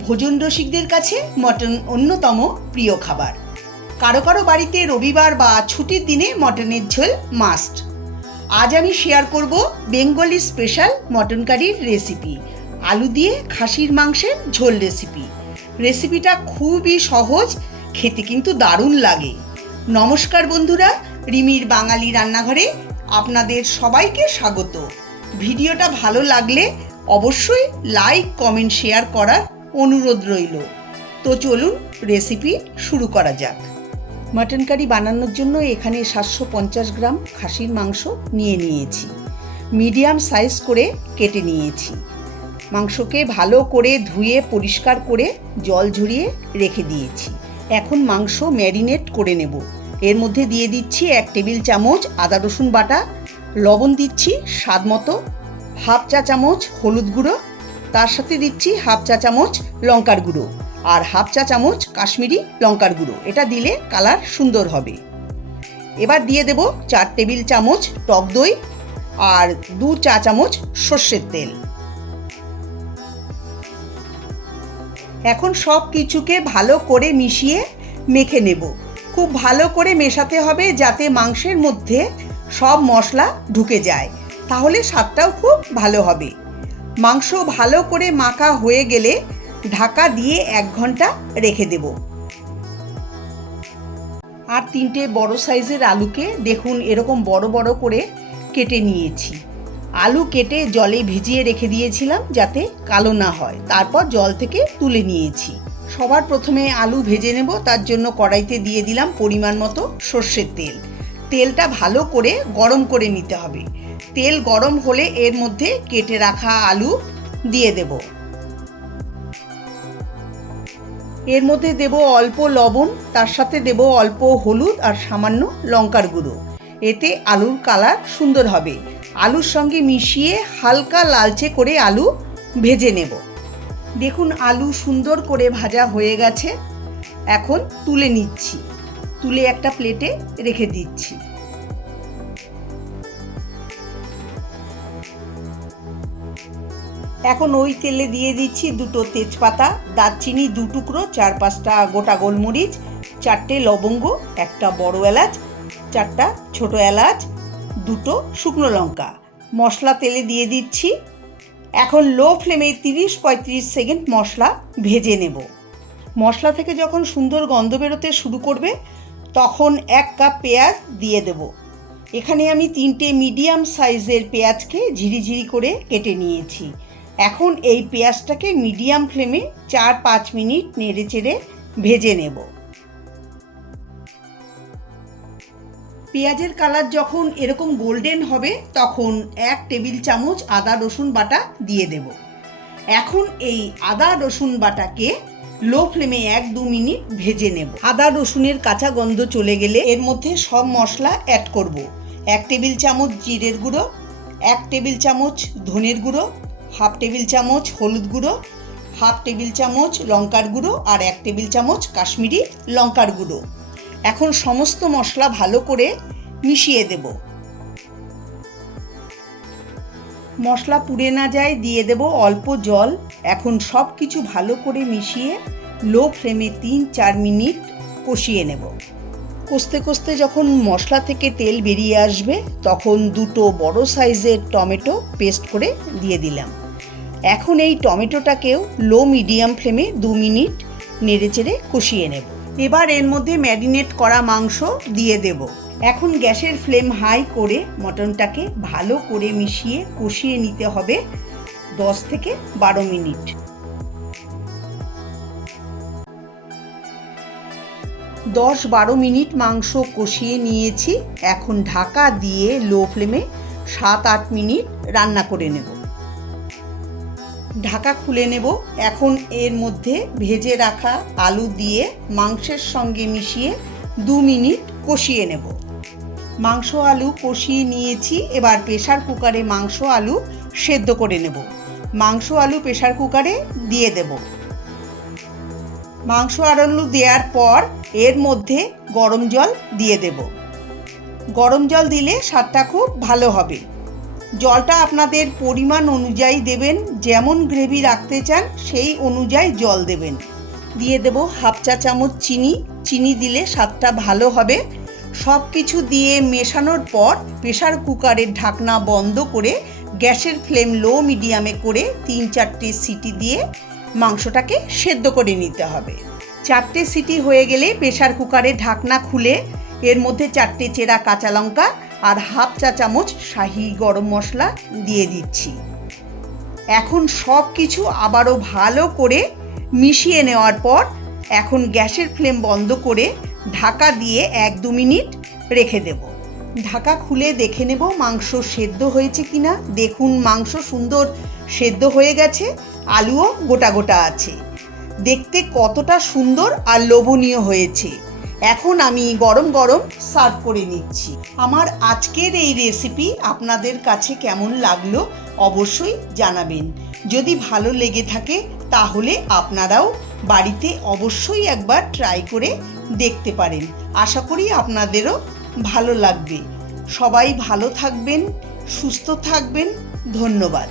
ভোজন রসিকদের কাছে মটন অন্যতম প্রিয় খাবার। কারও কারও বাড়িতে রবিবার বা ছুটির দিনে মটনের ঝোল মাস্ট। আজ আমি শেয়ার করব বেঙ্গলি স্পেশাল মটন কারির রেসিপি আলু দিয়ে খাসির মাংসের ঝোল রেসিপি রেসিপিটা খুবই সহজ, খেতে কিন্তু দারুণ লাগে। নমস্কার বন্ধুরা, রিমির বাঙালি রান্নাঘরে আপনাদের সবাইকে স্বাগত। ভিডিওটা ভালো লাগলে অবশ্যই লাইক কমেন্ট শেয়ার করার অনুরোধ রইল। তো চলুন রেসিপি শুরু করা যাক। মাটন কারি বানানোর জন্য এখানে সাতশো পঞ্চাশ গ্রাম খাসির মাংস নিয়ে নিয়েছি। মিডিয়াম সাইজ করে কেটে নিয়েছি। মাংসকে ভালো করে ধুয়ে পরিষ্কার করে জল ঝরিয়ে রেখে দিয়েছি। এখন মাংস ম্যারিনেট করে নেব। এর মধ্যে দিয়ে দিচ্ছি এক টেবিল চামচ আদা রসুন বাটা। লবণ দিচ্ছি স্বাদ মতো। হাফ চা চামচ হলুদ গুঁড়ো। তার সাথে দিচ্ছি হাফ চা চামচ লঙ্কার গুঁড়ো আর হাফ চা চামচ কাশ্মীরি লঙ্কার গুঁড়ো। এটা দিলে কালার সুন্দর হবে। এবার দিয়ে দেব চার টেবিল চামচ টক দই আর দু চা চামচ সর্ষের তেল। এখন সব কিছুকে ভালো করে মিশিয়ে মেখে নেব। খুব ভালো করে মেশাতে হবে যাতে মাংসের মধ্যে সব মশলা ঢুকে যায়। তাহলে স্বাদটাও খুব ভালো হবে। মাংস ভালো করে মাখা হয়ে গেলে ঢাকা দিয়ে এক ঘণ্টা রেখে দেব। আর তিনটে বড় সাইজের আলুকে দেখুন এরকম বড় বড় করে কেটে নিয়েছি। আলু কেটে জলে ভিজিয়ে রেখে দিয়েছিলাম যাতে কালো না হয়। তারপর জল থেকে তুলে নিয়েছি। সবার প্রথমে আলু ভেজে নেব, তার জন্য কড়াইতে দিয়ে দিলাম পরিমাণ মতো সর্ষের তেল। তেলটা ভালো করে গরম করে নিতে হবে। তেল গরম হলে এর মধ্যে কেটে রাখা আলু দিয়ে দেব। এর মধ্যে দেব অল্প লবণ, তার সাথে দেব অল্প হলুদ আর সামান্য লঙ্কার গুঁড়ো। এতে আলুর কালার সুন্দর হবে। আলুর সঙ্গে মিশিয়ে হালকা লালচে করে আলু ভেজে নেব। দেখুন, আলু সুন্দর করে ভাজা হয়ে গেছে। এখন তুলে নিচ্ছি। তুলে একটা প্লেটে রেখে দিচ্ছি। এখন ওই তেলে দিয়ে দিচ্ছি দুটো তেজপাতা, দারচিনি দু টুকরো, চার পাঁচটা গোটা গোলমরিচ, চারটে লবঙ্গ, একটা বড় এলাচ, চারটা ছোট এলাচ, দুটো শুকনো লঙ্কা। মশলা তেলে দিয়ে দিচ্ছি। এখন লো ফ্লেমে তিরিশ পঁয়ত্রিশ সেকেন্ড মশলা ভেজে নেব। মশলা থেকে যখন সুন্দর গন্ধ বেরোতে শুরু করবে, তখন এক কাপ পেঁয়াজ দিয়ে দেব। এখানে আমি তিনটে মিডিয়াম সাইজের পেঁয়াজকে ঝিরিঝিরি করে কেটে নিয়েছি। এখন এই পেঁয়াজটাকে মিডিয়াম ফ্লেমে চার পাঁচ মিনিট নেড়ে চেড়ে ভেজে নেব। পেঁয়াজের কালার যখন এরকম গোল্ডেন হবে, তখন এক টেবিল চামচ আদা, রসুন বাটা দিয়ে দেব। এখন এই আদা, রসুন বাটাকে লো ফ্লেমে এক দু মিনিট ভেজে নেব। আদা, রসুনের কাঁচা গন্ধ চলে গেলে এর মধ্যে সব মশলা অ্যাড করব। এক টেবিল চামচ জিরের গুঁড়ো, এক টেবিল চামচ ধনের গুঁড়ো হাফ টেবিল চামচ হলুদ গুঁড়ো, হাফ টেবিল চামচ লঙ্কার গুঁড়ো আর এক টেবিল চামচ কাশ্মীরি লঙ্কার গুঁড়ো। এখন সমস্ত মশলা ভালো করে মিশিয়ে দেব। মশলা পুড়ে না যায় দিয়ে দেব অল্প জল। এখন সব কিছু ভালো করে মিশিয়ে লো ফ্লেমে তিন চার মিনিট কষিয়ে নেব। কষতে কষতে যখন মশলা থেকে তেল বেরিয়ে আসবে, তখন দুটো বড় সাইজের টমেটো পেস্ট করে দিয়ে দিলাম। এখন এই টমেটোটাকেও লো মিডিয়াম ফ্লেমে দু মিনিট নেড়েচেড়ে কষিয়ে নেব। এবার এর মধ্যে ম্যারিনেট করা মাংস দিয়ে দেব। এখন গ্যাসের ফ্লেম হাই করে মটনটাকে ভালো করে মিশিয়ে কষিয়ে নিতে হবে দশ থেকে বারো মিনিট। দশ বারো মিনিট মাংস কষিয়ে নিয়েছি। এখন ঢাকা দিয়ে লো ফ্লেমে সাত আট মিনিট রান্না করে নেব। ঢাকা খুলে নেব। এখন এর মধ্যে ভেজে রাখা আলু দিয়ে মাংসের সঙ্গে মিশিয়ে দু মিনিট কষিয়ে নেব। মাংস আলু কষিয়ে নিয়েছি, এবার প্রেশার কুকারে মাংস আলু সেদ্ধ করে নেব। মাংস আলু প্রেশার কুকারে দিয়ে দেব। মাংস আলু দেওয়ার পর এর মধ্যে গরম জল দিয়ে দেব। গরম জল দিলে স্বাদটা খুব ভালো হবে। জলটা আপনাদের পরিমাণ অনুযায়ী দেবেন, যেমন গ্রেভি রাখতে চান সেই অনুযায়ী জল দেবেন। দিয়ে দেব হাফ চা চামচ চিনি চিনি দিলে স্বাদটা ভালো হবে। সব কিছু দিয়ে মেশানোর পর প্রেশার কুকারের ঢাকনা বন্ধ করে গ্যাসের ফ্লেম লো মিডিয়ামে করে তিন চারটে সিটি দিয়ে মাংসটাকে সেদ্ধ করে নিতে হবে। চারটে সিটি হয়ে গেলে প্রেশার কুকারের ঢাকনা খুলে এর মধ্যে চারটে চেরা কাঁচা লঙ্কা আর হাফ চা চামচ শাহি গরম মশলা দিয়ে দিচ্ছি। এখন সব কিছু আবারও ভালো করে মিশিয়ে নেওয়ার পর এখন গ্যাসের ফ্লেম বন্ধ করে ঢাকা দিয়ে এক দু মিনিট রেখে দেব। ঢাকা খুলে দেখে নেব মাংস সেদ্ধ হয়েছে কিনা। দেখুন মাংস সুন্দর সেদ্ধ হয়ে গেছে, আলুও গোটা গোটা আছে। দেখতে কতটা সুন্দর আর লোভনীয় হয়েছে। এখন আমি গরম গরম সার্ভ করে নিচ্ছি। আমার আজকের এই রেসিপি আপনাদের কাছে কেমন লাগল অবশ্যই জানাবেন। যদি ভালো লেগে থাকে তাহলে আপনারাও বাড়িতে অবশ্যই একবার ট্রাই করে দেখতে পারেন। আশা করি আপনাদেরও ভালো লাগবে। সবাই ভালো থাকবেন, সুস্থ থাকবেন। ধন্যবাদ।